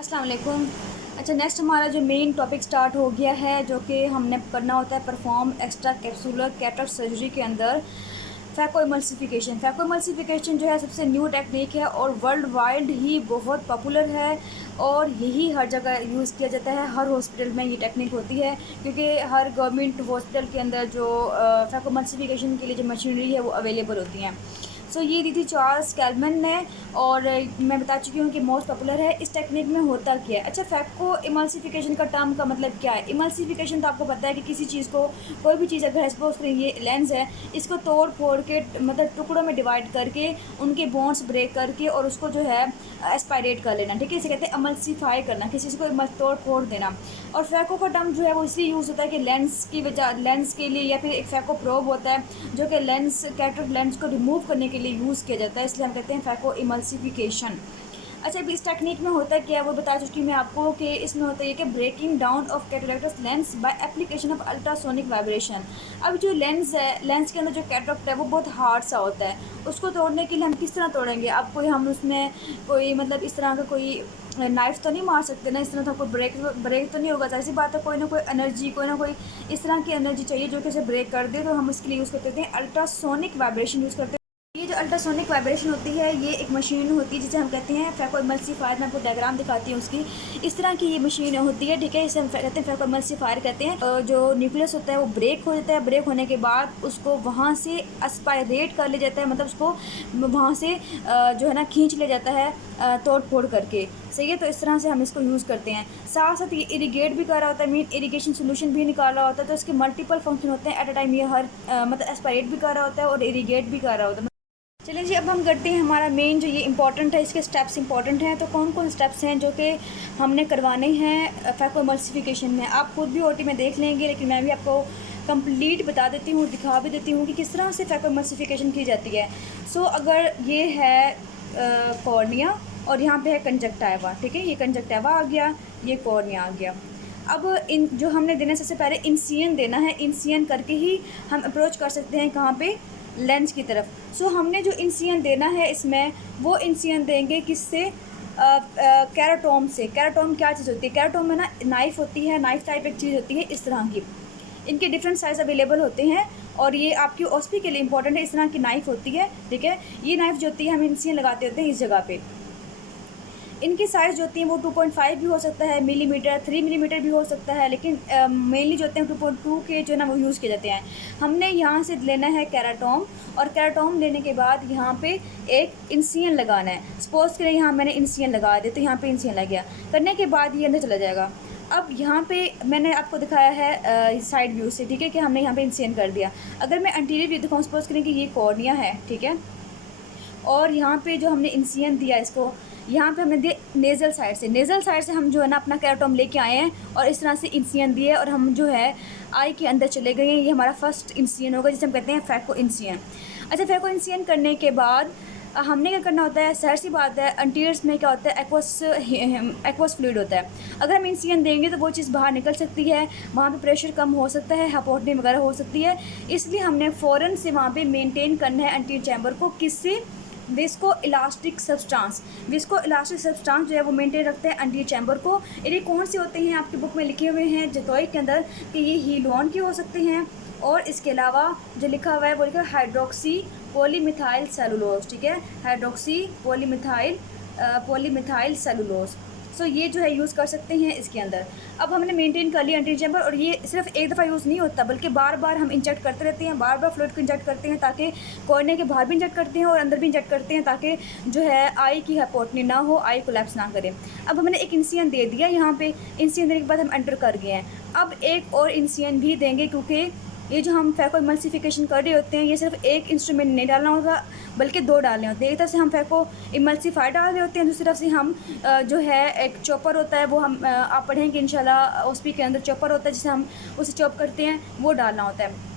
अस्सलाम वालेकुम। अच्छा, नेक्स्ट हमारा जो मेन टॉपिक स्टार्ट हो गया है, जो कि हमने करना होता है perform extra capsular cataract surgery के अंदर फैको इमल्सिफिकेशन। फैको इमल्सिफिकेशन जो है सबसे न्यू टेक्निक है और वर्ल्ड वाइड ही बहुत पॉपुलर है और यही हर जगह यूज़ किया जाता है। हर हॉस्पिटल में ये टेक्निक होती है क्योंकि हर गवर्नमेंट हॉस्पिटल के अंदर जो फैको इमल्सिफिकेशन के लिए जो मशीनरी है वो अवेलेबल होती हैं। ये दी थी चार्ल्स कैलमन ने और मैं बता चुकी हूँ कि मोस्ट पॉपुलर है। इस टेक्निक में होता क्या है? अच्छा, फैको इमल्सिफिकेशन का टर्म का मतलब क्या है? इमल्सिफिकेशन तो आपको पता है कि किसी चीज़ को, कोई भी चीज़ अगर सपोज करें ये लेंस है, इसको तोड़ फोड़ के मतलब टुकड़ों में डिवाइड करके उनके बॉन्ड्स ब्रेक करके और उसको जो है एस्पायरेट कर लेना, ठीक है। इसे कहते हैं इमल्सीफाई करना, किसी चीज़ को तोड़ फोड़ देना। और फैको का टर्म जो है वो इसलिए यूज़ होता है कि लेंस की वजह, लेंस के लिए, या फिर एक फैको प्रोब होता है जो कि लेंस कैटरेक्ट लेंस को रिमूव करने के लिए यूज़ किया जाता है, इसलिए हम कहते हैं फैको इमल्सिफिकेशन। अच्छा, अभी इस टेक्निक में होता क्या है वो बता चुकी मैं आपको कि इसमें होता है कि breaking down of cataract lens by application of ultrasonic vibration. अब जो लेंस है, लेंस के अंदर जो कैटरेक्ट है वो बहुत हार्ड सा होता है, उसको तोड़ने के लिए हम किस तरह तोड़ेंगे? अब कोई हम उसमें कोई मतलब इस तरह का कोई नाइफ़ तो नहीं मार सकते ना, इस तरह तो कोई ब्रेक तो नहीं होगा। जाहिर सी बात है, कोई ना कोई एनर्जी, कोई ना कोई इस तरह की एनर्जी चाहिए जो कि उसे ब्रेक कर दे। तो हम इसके लिए यूज़ करते हैं अल्ट्रासोनिक वाइब्रेशन यूज़ करते हैं। ये जो अल्ट्रासोनिक वाइब्रेशन होती है ये एक मशीन होती है जिसे हम कहते हैं फैको इमल्सिफायर। मैं आपको डायग्राम दिखाती हूँ उसकी। इस तरह की ये मशीन होती है, ठीक है। इसे हम कहते हैं फैको इमल्सिफायर कहते हैं। जो न्यूक्लियस होता है वो ब्रेक हो जाता है, ब्रेक होने के बाद उसको वहाँ से एस्पायरेट कर लिया जाता है, मतलब उसको वहाँ से जो है ना खींच लिया जाता है तोड़ फोड़ करके, सही है। तो इस तरह से हम इसको यूज़ करते हैं। साथ साथ ये इरीगेट भी कर रहा होता है, मीन इरीगेशन सोल्यूशन भी निकाल रहा होता है। तो इसके मल्टीपल फंक्शन होते हैं एट अ टाइम। ये हर मतलब एस्पायरेट भी कर रहा होता है और इरीगेट भी कर रहा होता है। चलिए जी, अब हम करते हैं हमारा मेन जो ये इंपॉर्टेंट है, इसके स्टेप्स इंपॉर्टेंट हैं। तो कौन कौन स्टेप्स हैं जो कि हमने करवाने हैं फैको इमल्सिफिकेशन में? आप खुद भी ओटी में देख लेंगे, लेकिन मैं भी आपको कंप्लीट बता देती हूँ, दिखा भी देती हूँ कि किस तरह से फैको इमल्सिफिकेशन की जाती है। अगर ये है कॉर्निया और यहाँ पे है कंजक्टाइवा, ठीक है। ये कंजक्टाइवा आ गया, ये कॉर्निया आ गया। अब इन जो हमने देना, सबसे पहले इंसियन देना है। इंसियन करके ही हम अप्रोच कर सकते हैं कहाँ पे? लेंस की तरफ। हमने जो इंसियन देना है इसमें, वो इंसियन देंगे किससे? कैराटोम से। कैराटोम क्या चीज़ होती है? कैराटोम में ना नाइफ़ होती है, नाइफ़ टाइप एक चीज़ होती है इस तरह की। इनके डिफरेंट साइज़ अवेलेबल होते हैं और ये आपकी ओस्पी के लिए इंपॉर्टेंट है। इस तरह की नाइफ़ होती है, ठीक है। ये नाइफ़ जो होती है हम इंसियन लगाते होते हैं इस जगह पे। इनकी साइज़ जो होती है वो 2.5 भी हो सकता है मिलीमीटर, 3 मिलीमीटर भी हो सकता है, लेकिन मेनली जो होते हैं 2.2 के जो है ना वो यूज़ किए जाते हैं। हमने यहाँ से लेना है कैराटोम, और कैराटोम लेने के बाद यहाँ पे एक इंसियन लगाना है। सपोज़ करें यहाँ मैंने इंसियन लगा दिया, तो यहाँ पे इंसियन लग गया। करने के बाद ये अंदर चला जाएगा। अब यहाँ पे मैंने आपको दिखाया है साइड व्यू से, ठीक है, कि हमने यहाँ पे इंसियन कर दिया। अगर मैं एंटीरियर व्यू दिखाऊँ, सपोज़ करें कि ये कॉर्निया है, ठीक है, और यहाँ पे जो हमने इंसियन दिया इसको, यहाँ पे हमने दिया नेज़ल साइड से। नेज़ल साइड से हम जो है ना अपना कैराटोम लेके आए हैं और इस तरह से इंसियन दिए और हम जो है आई के अंदर चले गए हैं। ये हमारा फर्स्ट इंसियन होगा जिसे हम कहते हैं फैको इंसियन। अच्छा, फैको इंसियन करने के बाद हमने क्या करना होता है? सहर सी बात है, एंटीरियर्स में क्या होता है? एक्वस फ्लूइड होता है। अगर हम इंसियन देंगे तो वो चीज़ बाहर निकल सकती है, वहाँ पे प्रेशर कम हो सकता है, हाइपोटनी वगैरह हो सकती है। इसलिए हमने फ़ौरन से वहाँ पे मेंटेन करना है एंटीरियर चैम्बर को। किससे? Visco elastic substance. Visco elastic substance जो है वो मेंटेन रखते हैं एंटीरियर चैम्बर को। ये कौन से होते हैं? आपकी बुक में लिखे हुए हैं जतोई के अंदर कि ये हीलोन के हो सकते हैं, और इसके अलावा जो लिखा हुआ है वो लिखा है हाइड्रोक्सी पॉलीमिथाइल सेलुलोज, ठीक है, हाइड्रोक्सी पॉलीमिथाइल सेलुलोज। ये जो है यूज़ कर सकते हैं इसके अंदर। अब हमने मेंटेन कर लिया एंटीरियर चैम्बर, और ये सिर्फ एक दफ़ा यूज़ नहीं होता बल्कि बार बार हम इंजेक्ट करते रहते हैं, बार बार फ्लूइड को इंजेक्ट करते हैं, ताकि कॉर्निया के बाहर भी इंजेक्ट करते हैं और अंदर भी इंजेक्ट करते हैं, ताकि जो है आई की हाइपोटनी ना हो, आई कोलैप्स ना करे। अब हमने एक इंसियन दे दिया यहाँ पे, इंसियन देने के बाद हम एंटर कर गए हैं। अब एक और इंसियन भी देंगे, क्योंकि ये जो हम फैको इमल्सिफिकेशन कर रहे होते हैं ये सिर्फ एक इंस्ट्रूमेंट नहीं डालना होगा बल्कि दो डालने होते हैं। एक तरफ से हम फैको इमल्सिफायर डाल रहे होते हैं, दूसरी तरफ से हम जो है एक चॉपर होता है, वो हम आप पढ़ेंगे इंशाल्लाह, ओस्पी के अंदर चॉपर होता है जिसे हम उसे चॉप करते हैं, वो डालना होता है।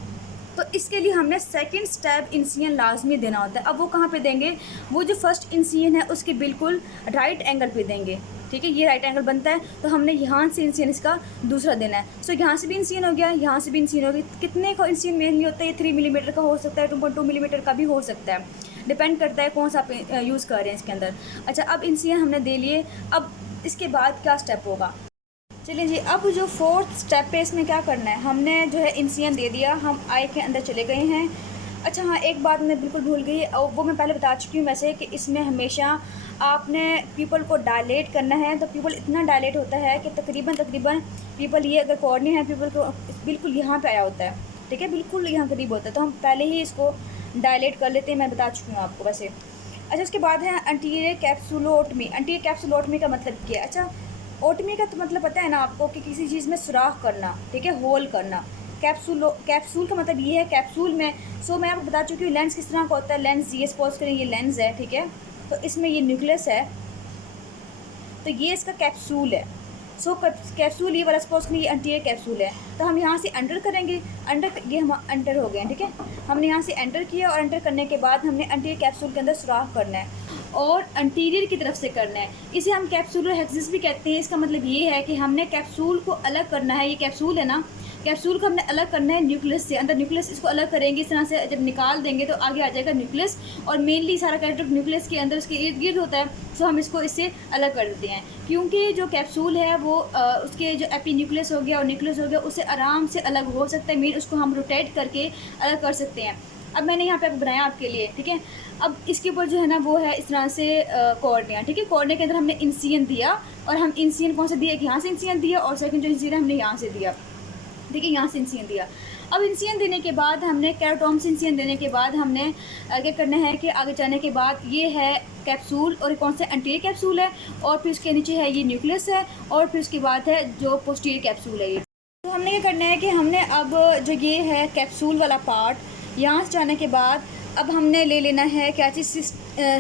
तो इसके लिए हमने सेकंड स्टेप इंसियन लाजमी देना होता है। अब वो कहाँ पे देंगे? वो जो फर्स्ट इंसियन है उसके बिल्कुल राइट एंगल पे देंगे, ठीक है। ये राइट एंगल बनता है, तो हमने यहाँ से इंसियन इसका दूसरा देना है। यहाँ से भी इंसियन हो गया, यहाँ से भी इंसियन हो गया। कितने का इंसियन मेनली होता है? ये 3 मिलीमीटर का हो सकता है, 2.2 मिलीमीटर का भी हो सकता है, डिपेंड करता है कौन सा आप यूज़ कर रहे हैं इसके अंदर। अच्छा, अब इंसियन हमने दे लिए। अब इसके बाद क्या स्टेप होगा। चलिए जी, अब जो फोर्थ स्टेप है इसमें क्या करना है, हमने जो है इंसिजन दे दिया, हम आई के अंदर चले गए हैं। अच्छा हाँ, एक बात मैं बिल्कुल भूल गई, और वो मैं पहले बता चुकी हूँ वैसे, कि इसमें हमेशा आपने पीपल को डायलेट करना है। तो पीपल इतना डायलेट होता है कि तकरीबन पीपल, ये अगर कॉर्निया है पीपल को बिल्कुल यहाँ पे आया होता है, ठीक है, बिल्कुल यहाँ करीब होता है। तो हम पहले ही इसको डायलेट कर लेते हैं, मैं बता चुकी हूँ आपको वैसे। अच्छा, उसके बाद है एंटीरियर कैप्सुलोटमी। एंटीरियर कैप्सुलोटमी का मतलब क्या है? अच्छा, ओटमी का तो मतलब पता है ना आपको, कि किसी चीज़ में सुराख करना, ठीक है, होल करना। कैप्सूल का मतलब ये है कैप्सूल में। सो मैं आपको बता चुकी हूँ लेंस किस तरह का होता है। लेंस, ये सपोज करें ये लेंस है, ठीक है, तो इसमें ये न्यूक्लियस है, तो ये इसका कैप्सूल है। सो कैप्सूल ये वाला सपोज करें ये एंटीरियर कैप्सूल है, तो हम यहाँ से एंटर करेंगे। ये हम एंटर हो गए हैं, ठीक है, हमने यहाँ से एंटर किया, और एंटर करने के बाद हमने एंटीरियर कैप्सूल के अंदर सुराख करना है, और एंटीरियर की तरफ से करना है। इसे हम कैप्सूलर हेक्सिस भी कहते हैं। इसका मतलब ये है कि हमने कैप्सूल को अलग करना है। ये कैप्सूल है ना, कैप्सूल को हमने अलग करना है न्यूक्लियस से। अंदर न्यूक्लियस, इसको अलग करेंगे इस तरह से, जब निकाल देंगे तो आगे आ जाएगा न्यूक्लियस, और मेनली सारा कैरेक्टर न्यूक्लियस के अंदर उसके इर्द गिर्द होता है। सो हम इसको इससे अलग कर देते हैं, क्योंकि जो कैप्सूल है वो उसके जो एपी न्यूक्लियस हो गया और न्यूक्लियस हो गया, उससे आराम से अलग हो सकता है। मीन उसको हम रोटेट करके अलग कर सकते हैं। अब मैंने यहाँ पे बनाया आपके लिए, ठीक है। अब इसके ऊपर जो है ना वो है इस तरह से कॉर्निया, ठीक है। कॉर्निया के अंदर हमने इंसिजन दिया, और हम इंसिजन कौन सा दिया, यहाँ से इंसिजन दिया, और सेकंड जो इंसिजन हमने यहाँ से दिया, ठीक है, यहाँ से इंसिजन दिया। अब इंसिजन देने के बाद हमने कैरोटॉम से इंसिजन देने के बाद हमने क्या करना है कि आगे जाने के बाद ये है कैप्सूल, और कौन सा एंटीरियर कैप्सूल है, और फिर उसके नीचे है ये न्यूक्लियस है, और फिर उसके बाद है जो पोस्टीरियर कैप्सूल है ये। तो हमने क्या करना है कि हमने अब जो ये है कैप्सूल वाला पार्ट, यहाँ से जाने के बाद अब हमने ले लेना है क्या चीज़,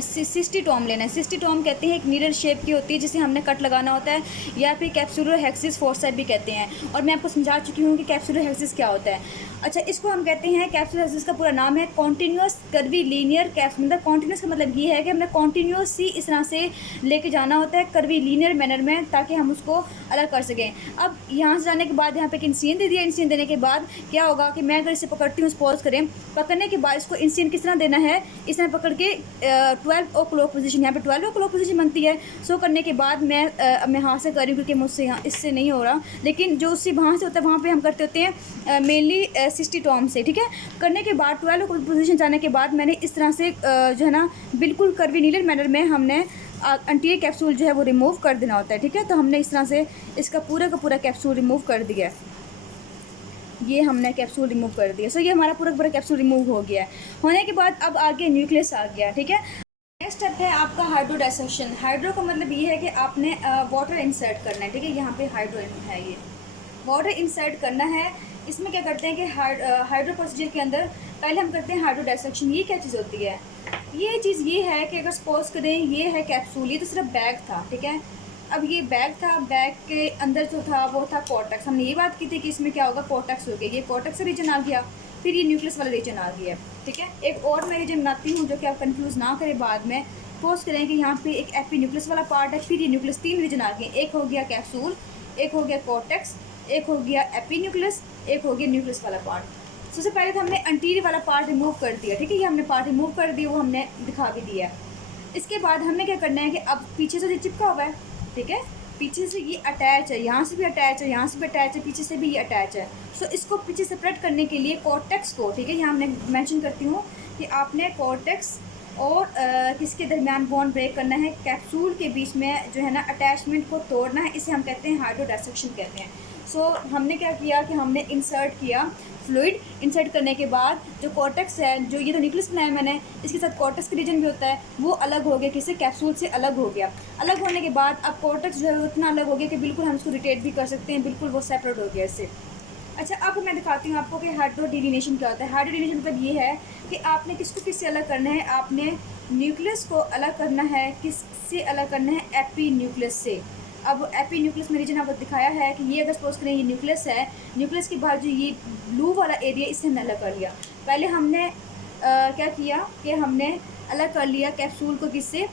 सिस्टीटोम लेना है। सिस्टीटोम कहते हैं, एक नीडल शेप की होती है जिसे हमने कट लगाना होता है, या फिर कैप्सूलर हेक्सिस फोर्सेप्स भी कहते हैं। और मैं आपको समझा चुकी हूँ कि कैप्सूलर हेक्सिस क्या होता है। अच्छा, इसको हम कहते हैं, कैप्सूलर हेक्सिस का पूरा नाम है कॉन्टीन्यूस कर्वी लीनियर कैप्सूल। मतलब कॉन्टीन्यूस का मतलब ये है कि हमने कॉन्टीन्यूस ही इस तरह से लेके जाना होता है कर्वी लीनियर मैनर में, ताकि हम उसको अलग कर सकें। अब यहाँ से जाने के बाद यहाँ पे एक इंसिजन दे दिया। इंसिजन देने के बाद क्या होगा कि मैं अगर इसे पकड़ती हूँ, सपोज करें, पकड़ने के बाद इसको इंसिजन किस तरह देना है, इस तरह पकड़ के 12 ओ क्लॉक पोजीशन, यहाँ पे 12 ओ क्लॉक पोजीशन बनती है। सो करने के बाद मैं हाथ से कर रही हूँ, क्योंकि मुझसे यहाँ इससे नहीं हो रहा, लेकिन जो उससे वहाँ से होता है वहाँ पे हम करते होते हैं मेनली सिस्टीटोम से, ठीक है। करने के बाद 12 ओ क्लॉक पोजीशन जाने के बाद मैंने इस तरह से जो है ना बिल्कुल कर्वीनिलर मैनर में हमने एंटीरियर कैप्सूल जो है वो रिमूव कर देना होता है, ठीक है। तो हमने इस तरह से इसका पूरा का पूरा कैप्सूल रिमूव कर दिया है। ये हमने कैप्सूल रिमूव कर दिया। सो ये हमारा पूरा पूरा कैप्सूल रिमूव हो गया है। होने के बाद अब आगे न्यूक्लियस आ गया, ठीक है। नेक्स्ट स्टेप है आपका हाइड्रो डाइसेक्शन। हाइड्रो का मतलब ये है कि आपने वाटर इंसर्ट करना है, ठीक है। यहाँ पे हाइड्रो है, ये वाटर इंसर्ट करना है। इसमें क्या करते हैं कि हाइड्रो प्रोसीजर के अंदर पहले हम करते हैं हाइड्रो डाइसेक्शन। ये क्या चीज़ होती है? ये चीज़ ये है कि अगर सपोज करें ये है कैप्सूल, ये तो सिर्फ बैग था, ठीक है। अब ये बैग था, बैग के अंदर जो था वो था कॉर्टेक्स। हमने ये बात की थी कि इसमें क्या होगा, कॉर्टेक्स हो गया, ये कॉर्टेक्स का रीजन आ गया, फिर ये न्यूक्लियस वाला रीजन आ गया, ठीक है। एक और मैं रीजन बनाती हूँ जो कि आप कंफ्यूज ना करें बाद में। सपोज करें कि यहाँ पे एक एपी न्यूक्लियस वाला पार्ट है, फिर ये न्यूक्लियस, 3 रीजन आ गए। एक हो गया कैप्सूल, एक हो गया कॉर्टेक्स, एक हो गया एपी न्यूक्लियस, एक हो गया न्यूक्लियस वाला पार्ट। सबसे पहले तो हमने एंटीरियर वाला पार्ट रिमूव कर दिया, ठीक है। ये हमने पार्ट रिमूव कर दिया, वो हमने दिखा भी दिया। इसके बाद हमने क्या करना है कि अब पीछे से जो चिपका हुआ है, ठीक है, पीछे से ये अटैच है, यहाँ से भी अटैच है, यहाँ से भी अटैच है, पीछे से भी ये अटैच है। सो इसको पीछे सेपरेट करने के लिए कॉर्टेक्स को, ठीक है, यहाँ मैं मेंशन करती हूँ कि आपने कॉर्टेक्स और किसके दरमियान बॉन्ड ब्रेक करना है, कैप्सूल के बीच में जो है ना अटैचमेंट को तोड़ना है। इसे हम कहते हैं हाइड्रो डाइसेक्शन कहते हैं। सो हमने क्या किया कि हमने इंसर्ट किया फ्लूइड। इंसर्ट करने के बाद जो कॉर्टेक्स है, जो ये तो न्यूक्लियस बनाया मैंने, इसके साथ कॉर्टेक्स का रीजन भी होता है, वो अलग हो गया, किससे, कैप्सूल से अलग हो गया। अलग होने के बाद अब कॉर्टेक्स जो है वो इतना अलग हो गया कि बिल्कुल हम इसको रिटेट भी कर सकते हैं, बिल्कुल वो सेपरेट हो गया इससे। अच्छा, अब मैं दिखाती हूँ आपको कि हाइड्रो डिलिनेशन क्या होता है। हाइड्रो डिलिनेशन मतलब ये है कि आपने किसको किससे अलग करना है, आपने न्यूक्लियस को अलग करना है, किससे अलग करना है, एपी न्यूक्लियस से। अब एपी न्यूक्लियस में रीजन आपको दिखाया है कि ये अगर सपोज करें ये न्यूक्लियस है, न्यूक्लियस के बाद जो ये ब्लू वाला एरिया, इससे हमने अलग कर लिया। पहले हमने क्या किया कि हमने अलग कर लिया कैप्सूल को, किससे,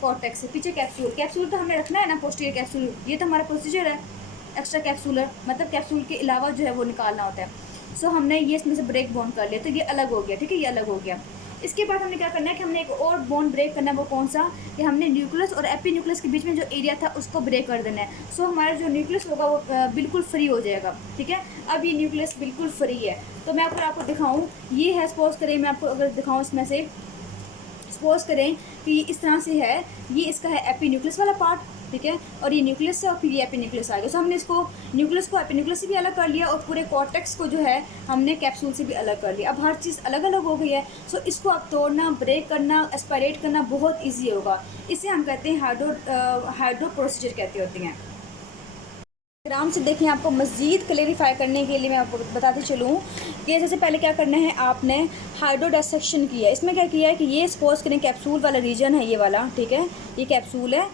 कॉर्टेक्स से। पीछे कैप्सूल तो हमें रखना है ना, पोस्टीरियर कैप्सूल, ये तो हमारा प्रोसीजर है। एक्स्ट्रा कैप्सूलर मतलब कैप्सूल के अलावा जो है वो निकालना होता है। सो हमने ये इसमें से ब्रेक बॉन्ड कर लिया, तो ये अलग हो गया, ठीक है, ये अलग हो गया। इसके बाद हमने क्या करना है कि हमने एक और बॉन्ड ब्रेक करना है। वो कौन सा, कि हमने न्यूक्लियस और एपी न्यूक्लियस के बीच में जो एरिया था उसको ब्रेक कर देना है। सो हमारा जो न्यूक्लियस होगा वो बिल्कुल फ्री हो जाएगा। ठीक है, अब ये न्यूक्लियस बिल्कुल फ्री है। तो मैं अगर आपको दिखाऊँ, ये है, सपोज करें मैं आपको अगर दिखाऊँ इसमें से, सपोज करें कि ये इस तरह से है, ये इसका है एपी न्यूक्लियस वाला पार्ट। ठीक है, और ये न्यूक्लियस है और फिर ये एपी न्यूक्लियस आएगा। सो हमने इसको न्यूक्लियस को एपी न्यूक्लियस से भी अलग कर लिया और पूरे कॉर्टेक्स को जो है हमने कैप्सूल से भी अलग कर लिया। अब हर चीज़ अलग अलग हो गई है। सो इसको आप तोड़ना, ब्रेक करना, एस्पायरेट करना बहुत ईजी होगा। इसे हम कहते हैं हाइड्रो प्रोसीजर कहते होते हैं। आराम से देखें, आपको मज़ीद क्लेरिफाई करने के लिए मैं आपको बताते चलूँ कि सबसे पहले क्या करना है, आपने हाइड्रो डिसेक्शन किया है। इसमें क्या किया है कि ये सपोज करें कैप्सूल वाला रीजन है ये वाला। ठीक है, ये कैप्सूल है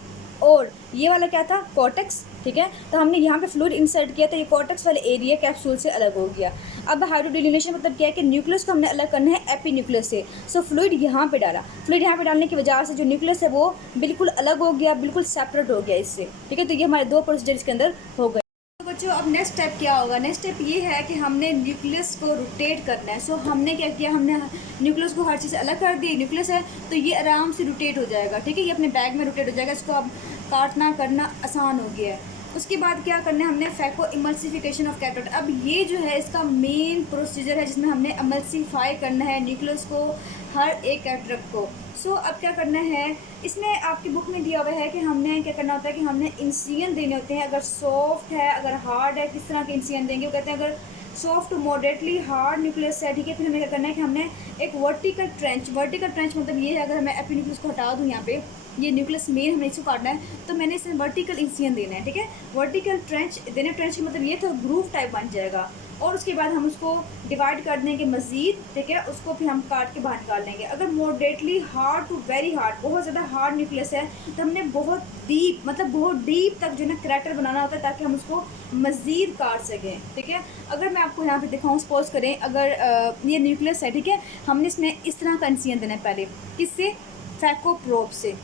और ये वाला क्या था, कॉर्टेक्स। ठीक है, तो हमने यहाँ पे फ्लूइड इंसर्ट किया तो ये कॉर्टेक्स वाला एरिया कैप्सूल से अलग हो गया। अब हाइड्रो डिलिनेशन मतलब क्या है कि न्यूक्लियस को हमने अलग करना है एपी न्यूक्लियस से। सो फ्लूइड यहाँ पे डाला, फ्लूइड यहाँ पे डालने की वजह से जो न्यूक्लियस है वो बिल्कुल अलग हो गया, बिल्कुल सेपरेट हो गया इससे। ठीक है, तो ये हमारे दो प्रोसीजर इसके अंदर हो गए। बच्चों, अब नेक्स्ट स्टेप क्या होगा, नेक्स्ट स्टेप ये है कि हमने न्यूक्लियस को रोटेट करना है। सो हमने क्या किया, हमने न्यूक्लियस को हर चीज़ अलग कर दी। न्यूक्लियस है तो ये आराम से रोटेट हो जाएगा। ठीक है, ये अपने बैग में रोटेट हो जाएगा। इसको अब काटना करना आसान हो गया है। उसके बाद क्या करना है, हमने फैको इमल्सिफिकेशन ऑफ कैथोड। अब ये जो है इसका मेन प्रोसीजर है जिसमें हमने इमल्सिफाई करना है न्यूक्लियस को, हर एक कैथोड को। सो अब क्या करना है, इसमें आपकी बुक में दिया हुआ है कि हमने क्या करना होता है कि हमने इंसियन देने होते हैं। अगर सॉफ्ट है, अगर हार्ड है, किस तरह के इंसियन देंगे। वो कहते हैं अगर soft to moderately hard nucleus है। ठीक है, फिर हमें क्या करना है कि हमने एक वर्टिकल ट्रेंच मतलब ये है, अगर मैं एपी न्यूक्लियस को हटा दूँ, यहाँ पे ये न्यूक्लियस मेन हमें इसको काटना है तो मैंने इसमें वर्टिकल इंसियन देना है। ठीक है, वर्टिकल ट्रेंच देना, ट्रेंच का मतलब ये तो ग्रूव टाइप बन जाएगा। और उसके बाद हम उसको डिवाइड कर देंगे मज़ीद। ठीक है, उसको फिर हम काट के बाहर निकाल लेंगे। अगर moderately hard to very hard, बहुत ज़्यादा हार्ड न्यूक्लियस है तो हमने बहुत डीप मतलब बहुत डीप तक जो है ना क्रैटर बनाना होता है ताकि हम उसको मज़ीद काट सकें। ठीक है, अगर मैं आपको यहाँ पे दिखाऊँ, सपोज करें अगर ये न्यूक्लियस है। ठीक है, हमने इसमें इस तरह का इंसियन देना है पहले, किससे, फैको प्रोब से।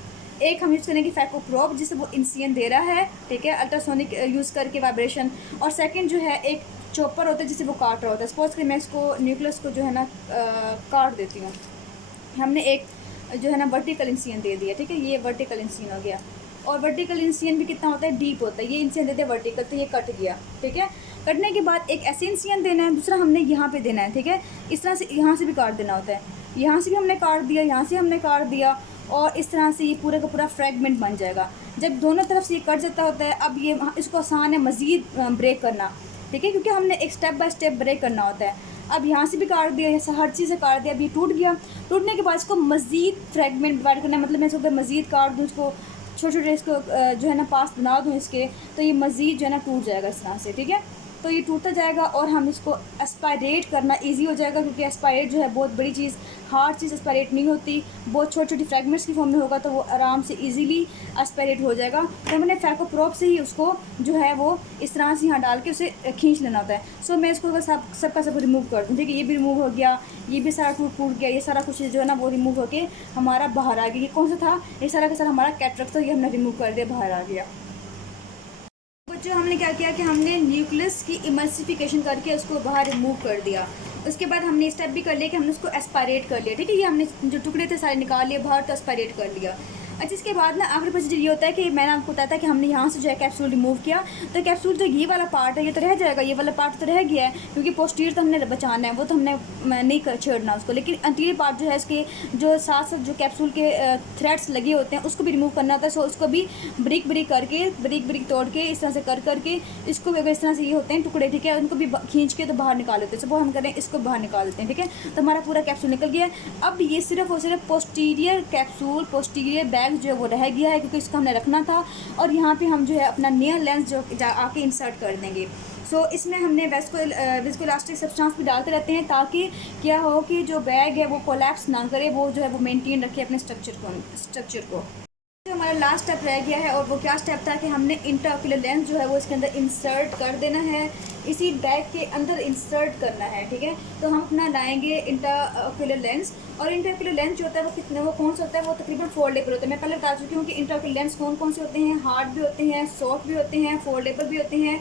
एक हम यूज़ करेंगे फैको प्रोब जिससे वो इंसियन दे रहा है। ठीक है, अल्ट्रासोनिक यूज़ करके वाइब्रेशन। और सेकंड जो है एक चॉपर होता है जिससे वो काट रहा होता है। सपोज कि मैं इसको न्यूक्लियस को जो है ना काट देती हूँ। हमने एक जो है ना वर्टिकल इंसियन दे दिया। ठीक है, ये वर्टिकल इंसियन हो गया। और वर्टिकल इंसियन भी कितना होता है, डीप होता है। ये इंसियन देते हैं वर्टिकल, तो ये कट गया। ठीक है, कटने के बाद एक ऐसे इंसियन देना है, दूसरा हमने यहाँ पे देना है। ठीक है, इस तरह से यहाँ से भी काट देना होता है। यहाँ से भी हमने काट दिया, यहाँ से हमने काट दिया और इस तरह से ये पूरे का पूरा फ्रेगमेंट बन जाएगा। जब दोनों तरफ से ये कट जाता होता है, अब ये इसको आसान है मज़ीद ब्रेक करना। ठीक है, क्योंकि हमने एक स्टेप बाय स्टेप ब्रेक करना होता है। अब यहाँ से भी काट दिया, यहाँ से हर चीज़ से काट दिया। अब ये टूट गया, टूटने के बाद इसको मज़ीद फ्रेगमेंट डिवाइड करना है। मतलब मैं इसको अगर मज़ीद काट दूँ, इसको छोटे छोटे इसको जो है ना पास बना दूँ इसके, तो ये मज़ीद जो है ना टूट जाएगा इस तरह से। ठीक है, तो ये टूटता जाएगा और हम इसको एस्पायरेट करना इजी हो जाएगा। क्योंकि एस्पायरेट जो है बहुत बड़ी चीज़, हार्ड चीज़ एस्पायरेट नहीं होती, बहुत छोटी छोटी फ्रेगमेंट्स की फॉर्म में होगा तो वो आराम से इजीली एस्पायरेट हो जाएगा। तो हमने फैको प्रोब से ही उसको जो है वो इस तरह से यहाँ डाल के उसे खींच लेना होता है। सो मैं इसको अगर सबका सब रिमूव कर दूँ, ठीक है, ये भी रिमूव हो गया, ये भी सारा टूट गया, ये सारा कुछ जो है ना वो रिमूव होके हमारा बाहर आ गया। ये कौन सा था, ये सारा का सारा हमारा कैटरेक्ट था, ये हमने रिमूव कर दिया, बाहर आ गया। जो हमने क्या किया कि हमने न्यूक्लियस की इमल्सिफिकेशन करके उसको बाहर रिमूव कर दिया। उसके बाद हमने स्टेप भी कर लिया कि हमने उसको एस्पायरेट कर लिया। ठीक है, ये हमने जो टुकड़े थे सारे निकाल लिए बाहर, तो एस्पायरेट कर लिया। अच्छा, इसके बाद ना आखिरी प्रोसीजर ये होता है कि मैंने आपको बताया था कि हमने यहाँ से जो है कैप्सूल रिमूव किया, तो कैप्सूल जो ये वाला पार्ट है ये तो रह जाएगा, ये वाला पार्ट तो रह गया है क्योंकि पोस्टीरियर तो हमने बचाना है, वो तो हमने नहीं छेड़ना उसको। लेकिन अंटीरियर पार्ट जो है इसके जो साथ साथ जो कैप्सूल के थ्रेड्स लगे होते हैं उसको भी रिमूव करना होता है। सो उसको भी ब्रिक ब्रिक तोड़ के इस तरह से करके इसको भी अगर इस तरह से ये होते हैं टुकड़े, ठीक है, उनको भी खींच के तो बाहर निकाल लेते हैं। सो वो हम करें इसको बाहर निकाल देते हैं। ठीक है, तो हमारा पूरा कैप्सूल निकल गया है। अब ये सिर्फ और सिर्फ पोस्टीरियर कैप्सूल, पोस्टीरियर बैग जो है वो रह गया है क्योंकि इसको हमने रखना था। और यहाँ पे हम जो है अपना नियर लेंस जो आके इंसर्ट कर देंगे। सो इसमें हमने विस्कोइलास्टिक सब्सटेंस भी डालते रहते हैं ताकि क्या हो कि जो बैग है वो कोलैप्स ना करे, वो जो है वो मेंटेन रखे अपने स्ट्रक्चर को। जो हमारा लास्ट स्टेप रह गया है और वो क्या स्टेप था कि हमने इंट्राओक्यूलर लेंस जो है वो इसके अंदर इंसर्ट कर देना है, इसी बैग के अंदर इंसर्ट करना है। ठीक है, तो हम अपना लाएंगे इंट्राओक्यूलर लेंस। और इंट्राओक्यूलर लेंस जो होता है वो कौन सा होता है, वो तकरीबन फोल्डेबल होता है। मैं पहले बता चुकी हूँ कि इंट्राओक्यूलर लेंस कौन से होते हैं, हार्ड भी होते हैं, सॉफ्ट भी होते हैं, फोल्डेबल भी होते हैं।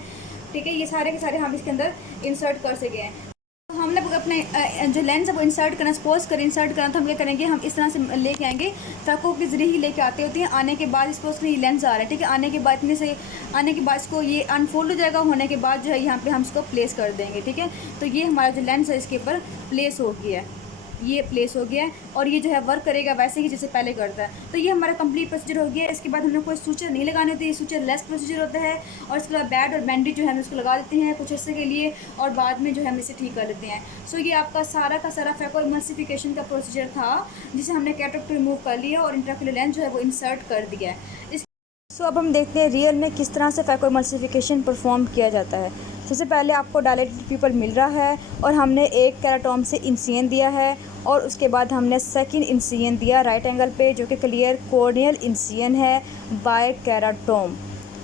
ठीक है, ये सारे के सारे हम इसके अंदर इंसर्ट कर सके हैं। तो हमने अपने जो लेंस है वो इंसर्ट करना, सपोज कर इंसर्ट करना, तो हम क्या करेंगे, हम इस तरह से लेके आएंगे, फैको के ज़रिए ही लेके आते होते हैं। आने के बाद सपोज कर ये लेंस आ रहा है, ठीक है, आने के बाद इतने से आने के बाद इसको ये अनफोल्ड हो जाएगा, होने के बाद जो है यहाँ पे हम इसको प्लेस कर देंगे, ठीक है। तो ये हमारा जो लेंस है इसके ऊपर प्लेस हो गया है, ये प्लेस हो गया है, और ये जो है वर्क करेगा वैसे ही जैसे पहले करता है। तो ये हमारा कंप्लीट प्रोसीजर हो गया है। इसके बाद हमने कोई सूचर नहीं लगाने होते, ये सूचर लेस प्रोसीजर होता है। और इसके बाद बैड और बैंडेज जो है हम इसको लगा देते हैं कुछ हिस्से के लिए, और बाद में जो है हम इसे ठीक कर लेते हैं। सो ये आपका सारा का सारा फैको इमल्सिफिकेशन का प्रोसीजर था, जिसे हमने कैटरेक्ट रिमूव कर लिया और इंट्राक्यूलर लेंस जो है वो इंसर्ट कर दिया है। सो अब हम देखते हैं रियल में किस तरह से फैको इमल्सिफिकेशन परफॉर्म किया जाता है। सबसे पहले आपको डायलेटेड पीपल मिल रहा है, और हमने एक केराटोम से इंसियन दिया है, और उसके बाद हमने सेकंड इंसियन दिया राइट एंगल पे, जो कि क्लियर कॉर्नियल इंसियन है बाय केराटोम।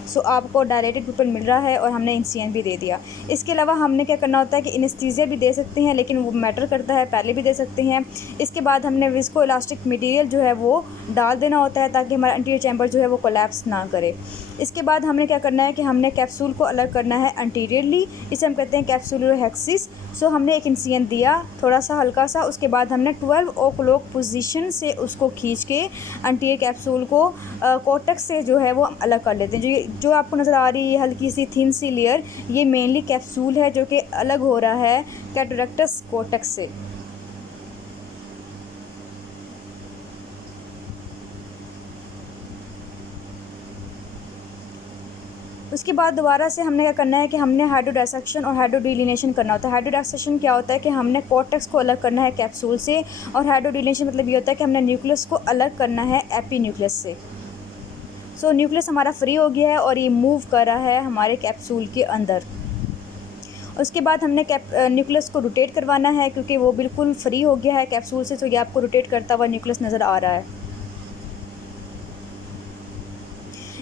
सो आपको डायलेटेड पीपल मिल रहा है, और हमने इंसियन भी दे दिया। इसके अलावा हमने क्या करना होता है कि एनेस्थीसिया भी दे सकते हैं, लेकिन वो मैटर करता है, पहले भी दे सकते हैं। इसके बाद हमने विस्को इलास्टिक मटेरियल जो है वो डाल देना होता है, ताकि हमारा एंटीरियर चैम्बर जो है वो कोलैप्स ना करे। इसके बाद हमने क्या करना है कि हमने कैप्सूल को अलग करना है एंटीरियरली, इसे हम कहते हैं कैप्सूलर हेक्सिस। सो हमने एक इंसियन दिया थोड़ा सा हल्का सा, उसके बाद हमने 12 ओक्लॉक पोजीशन से उसको खींच के एंटीरियर कैप्सूल को कोर्टेक्स से जो है वो हम अलग कर लेते हैं। जो आपको नज़र आ रही है हल्की सी थिन सी लेयर, ये मेनली कैप्सूल है जो कि अलग हो रहा है कैटरेक्टस कोर्टेक्स से। उसके बाद दोबारा से हमने क्या करना है कि हमने हाइड्रोडाइसेक्शन और हाइड्रोडिलिनेशन करना होता है। हाइड्रोडाइसेक्शन क्या होता है कि हमने कॉर्टेक्स को अलग करना है कैप्सूल से, और हाइड्रोडिलिनेशन मतलब ये होता है कि हमने न्यूक्लियस को अलग करना है एपी न्यूक्लियस से। सो न्यूक्लियस हमारा फ्री हो गया है, और ये मूव कर रहा है हमारे कैप्सूल के अंदर। उसके बाद हमने न्यूक्लियस को रोटेट करवाना है, क्योंकि वो बिल्कुल फ्री हो गया है कैप्सूल से, तो ये आपको रोटेट करता हुआ न्यूक्लियस नज़र आ रहा है।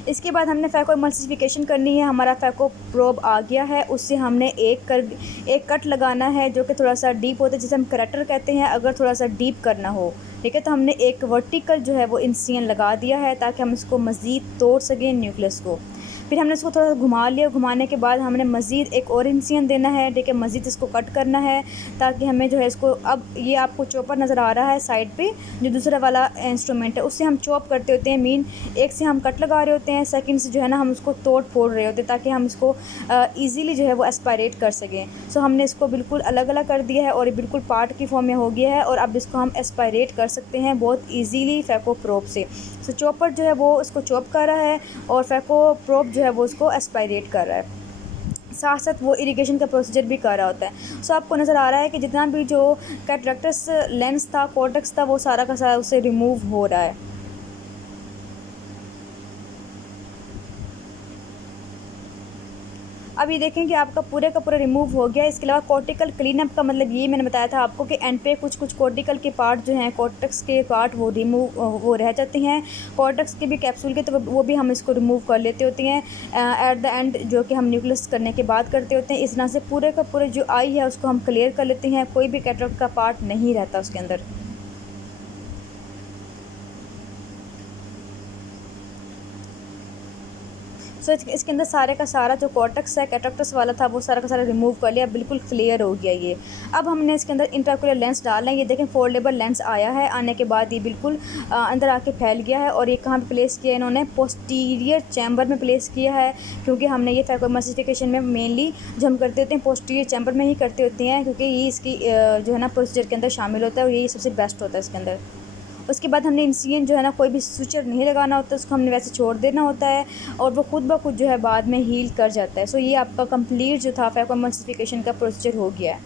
इसके बाद हमने फैको इमल्सिफिकेशन करनी है। हमारा फैको प्रोब आ गया है, उससे हमने एक कट लगाना है जो कि थोड़ा सा डीप होता है, जिसे हम करैक्टर कहते हैं अगर थोड़ा सा डीप करना हो, ठीक है। तो हमने एक वर्टिकल जो है वो इंसियन लगा दिया है, ताकि हम इसको मज़ीद तोड़ सकें न्यूक्लियस को। फिर हमने इसको थोड़ा सा घुमा लिया, घुमाने के बाद हमने मज़ीद एक और इंसियन देना है, ठीक है, मज़ीद इसको कट करना है, ताकि हमें जो है इसको, अब ये आपको चॉपर नज़र आ रहा है साइड पे, जो दूसरा वाला इंस्ट्रूमेंट है उससे हम चॉप करते होते हैं। मीन एक से हम कट लगा रहे होते हैं, सेकंड से जो है ना हम उसको तोड़ फोड़ रहे होते हैं, ताकि हम इसको ईज़िली जो है वो एस्पायरेट कर सकें। सो हमने इसको बिल्कुल अलग अलग कर दिया है, और ये बिल्कुल पार्ट की फॉर्म में हो गया है, और अब इसको हम एस्पायरेट कर सकते हैं बहुत ईजीली फैको प्रोब से। सो चॉपर जो है वो उसको चॉप कर रहा है, और फैको प्रोब जो है वो उसको एस्पायरेट कर रहा है, साथ साथ वो इरिगेशन का प्रोसीजर भी कर रहा होता है। सो आपको नज़र आ रहा है कि जितना भी जो कैटरेक्टस लेंस था, कोर्टेक्स था, वो सारा का सारा उससे रिमूव हो रहा है। अब ये देखें कि आपका पूरे का पूरा रिमूव हो गया। इसके अलावा कॉर्टिकल क्लीनअप का मतलब ये मैंने बताया था आपको कि एंड पे कुछ कॉर्टिकल के पार्ट जो हैं, कॉर्टेक्स के पार्ट वो रिमूव वो रह जाते हैं, कॉर्टेक्स के भी कैप्सूल के, तो वो भी हम इसको रिमूव कर लेते होते हैं एट द एंड, जो कि हम न्यूक्लियस करने के बाद करते होते हैं। इस तरह से पूरे का पूरे जो आई है उसको हम क्लियर कर लेते हैं, कोई भी कैटरेक्ट का पार्ट नहीं रहता उसके अंदर। सो इसके अंदर सारे का सारा जो कॉर्टेक्स है कैटरेक्टस वाला था, वो सारा का सारा रिमूव कर लिया, बिल्कुल क्लियर हो गया ये। अब हमने इसके अंदर इंट्राक्यूलर लेंस डालना है। ये देखें फोल्डेबल लेंस आया है, आने के बाद ये बिल्कुल अंदर आके फैल गया है। और ये कहाँ पे प्लेस किया है इन्होंने, पोस्टीरियर चैम्बर में प्लेस किया है, क्योंकि हमने ये फैको इमल्सिफिकेशन में मेनली जो हम करते होते हैं पोस्टीरियर चैम्बर में ही करते होते हैं, क्योंकि ये इसकी जो है ना प्रोसीजर के अंदर शामिल होता है, और यही सबसे बेस्ट होता है इसके अंदर। उसके बाद हमने इंसियन जो है ना कोई भी सूचर नहीं लगाना होता, उसको हमने वैसे छोड़ देना होता है, और वो खुद ब खुद जो है बाद में हील कर जाता है। सो ये आपका कंप्लीट जो था फैको इमल्सिफिकेशन का प्रोसीजर हो गया है।